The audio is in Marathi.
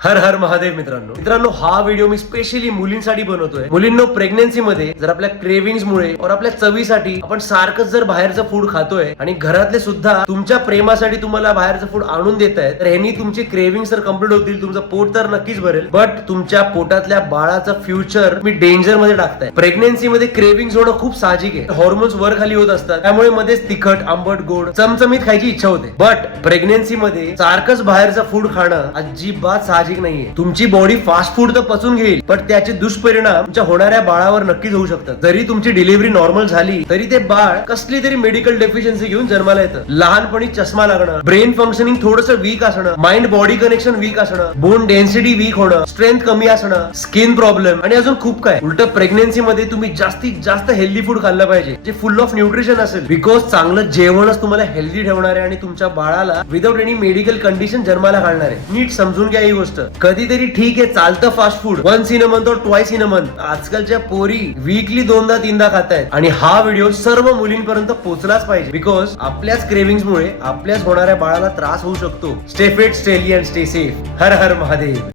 हर हर महादेव मित्रांनो हा व्हिडिओ मी स्पेशली मुलींसाठी बनवतोय. मुलींनो, प्रेग्नन्सी मध्ये जर आपल्या क्रेविंग्स मुळे और आपल्या चवीसाठी आपण सारखंच जर बाहेरचं फूड खातोय आणि घरातले सुद्धा तुमच्या प्रेमासाठी तुम्हाला बाहेरचं फूड आणून देत आहेत, तर ह्यांनी तुमची क्रेविंग्स तर कम्प्लीट होतील, तुमचं पोट तर नक्कीच भरेल, बट तुमच्या पोटातल्या बाळाचं फ्युचर मी डेंजर मध्ये टाकताय. प्रेग्नन्सी मध्ये क्रेविंग्स होणं खूप साहजिक आहे. हॉर्मोन्स वर खाली होत असतात, त्यामुळे मध्येच तिखट, आंबट, गोड, चमचमीत खायची इच्छा होते. बट प्रेग्नन्सी मध्ये सारखंच बाहेरचं फूड खाणं अजिबात साहजिक नाहीये. तुमची बॉडी फास्ट फूड तर पचून घेईल, पण त्याचे दुष्परिणाम तुमच्या होणाऱ्या बाळावर नक्कीच होऊ शकतात. जरी तुमची डिलिव्हरी नॉर्मल झाली तरी ते बाळ कसली तरी मेडिकल डेफिशियन्सी घेऊन जन्माला येतं. लहानपणी चष्मा लागणं, ब्रेन फंक्शनिंग थोडंसं वीक असणं, माइंड बॉडी कनेक्शन वीक असणं, बोन डेन्सिटी वीक होणं, स्ट्रेंथ कमी असणं, स्किन प्रॉब्लेम आणि अजून खूप काय. उलट प्रेग्नन्सी मध्ये तुम्ही जास्तीत जास्त हेल्दी फूड खाल्लं पाहिजे, जे फुल ऑफ न्यूट्रिशन असेल. बिकॉज चांगलं जेवणच तुम्हाला हेल्दी ठेवणार आहे आणि तुमच्या बाळाला विदाउट एनी मेडिकल कंडिशन जन्माला घालणार आहे. नीट समजून घ्या ही गोष्ट. कधीतरी ठीक आहे, चालतं fast food once in a month और ट्वाइस इन अ मंथ. आजकालच्या पोरी वीकली 2दा-3दा खातायत आणि हा व्हिडिओ सर्व मुलींपर्यंत पोहोचलाच पाहिजे. बिकॉज आपल्याच क्रेविंग्स मुळे आपल्याच होणाऱ्या बाळाला त्रास होऊ शकतो. Stay fit, stay healthy and stay safe. Her her Mahadev.